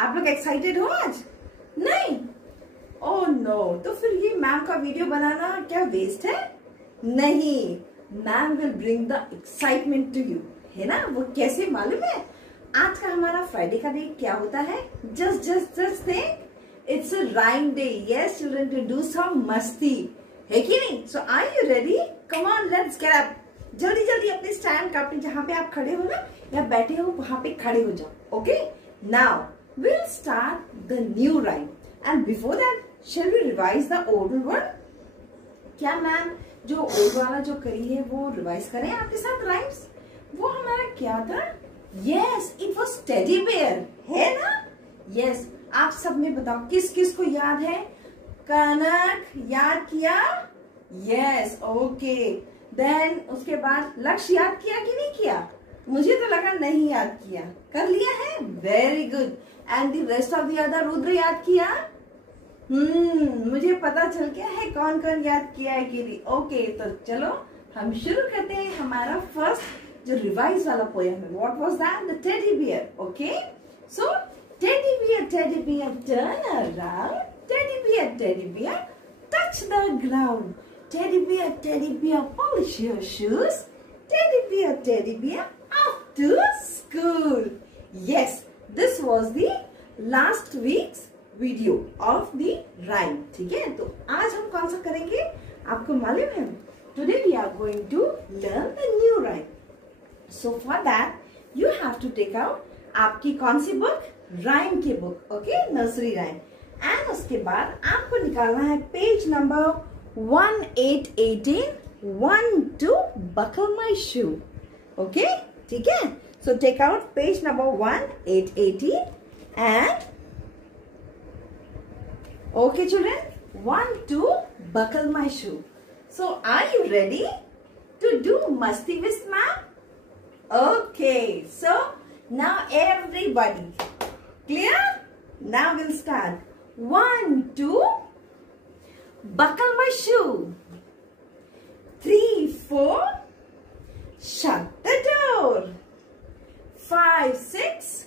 आप लोग एक्साइटेड हो आज? नहीं? ओह नो, तो फिर ये मैम का वीडियो बनाना क्या वेस्ट है? नहीं, ma'am will bring the excitement to you, है ना? वो कैसे मालूम है? आज का हमारा फ्राइडे का डे क्या होता है? Just think, it's a rhyme day. Yes children, to do some मस्ती, है कि नहीं? So are you ready? Come on, let's get up. जल्दी जल्दी अपने स्टैंड का, अपने जहां पे आप खड़े हो ना या बैठे हो वहां पे खड़े हो जाओ. Okay, now we'll start the new rhyme, and before that shall we revise the old one? क्या मैम जो ओल्ड वाला जो करी है वो रिवाइज करें आपके साथ राइम्स? वो हमारा क्या था? Yes, it was teddy bear, है ना? यस, आप सब में बताओ किस किस को याद है? कनक याद किया? Yes, okay. देन उसके बाद लक्ष्य याद किया कि नहीं किया? मुझे तो लगा नहीं याद किया. कर लिया है? Very good. And the rest of the other, Rudra याद किया? मुझे पता चल गया है कौन कौन याद किया है कि नहीं. ओके, तो चलो हम शुरू करते हैं हमारा फर्स्ट जो रिवाइज वाला पोयम है. What was that? The teddy bear. Okay, so teddy bear turn around, teddy bear touch the ground, teddy bear polish your shoes, teddy bear off to school. Yes, this was the last week's video of the rhyme. ठीक है, तो आज हम कौन सा करेंगे आपको मालूम है? Today we are going to learn the new rhyme. So for that you have to take out आपकी कौन सी बुक? राइम की book. Okay, nursery rhyme. And उसके बाद आपको निकालना है page number 1818, 1 to buckle my shoe. Okay, ठीक है. So take out page number 1880 and okay children, 1 to buckle my shoe. So are you ready to do masti with ma'am? Okay, so now everybody clear? Now we'll start. 1 2 buckle my shoe. 3 4 shut the door. 5 6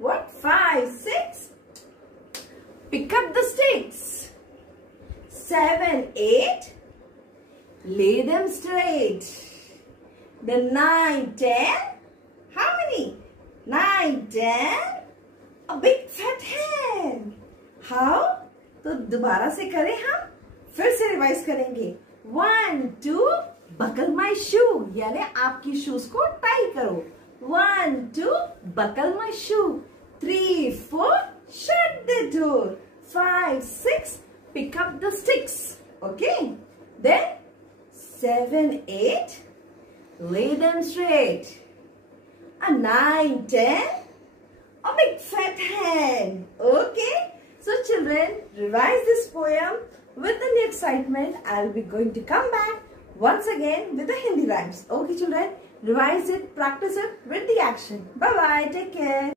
what? 5 6 pick up the sticks. 7 8 lay them straight. Then 9 10 how many? 9 10 a big fat hen. How? तो दोबारा से करें, हम फिर से रिवाइज करेंगे. 1 2 buckle my shoe, यानी आपकी शूज को टाई करो. 1 2 buckle my shoe. 3 4 shut the door. 5 6 pick up the sticks. Okay, then 7 8 lay them straight. A 9 10 a big fat hen. Okay, so children, revise this poem with the excitement. I'll be going to come back once again with the Hindi rhymes. Okay children, revise it, practice it with the action. Bye bye, take care.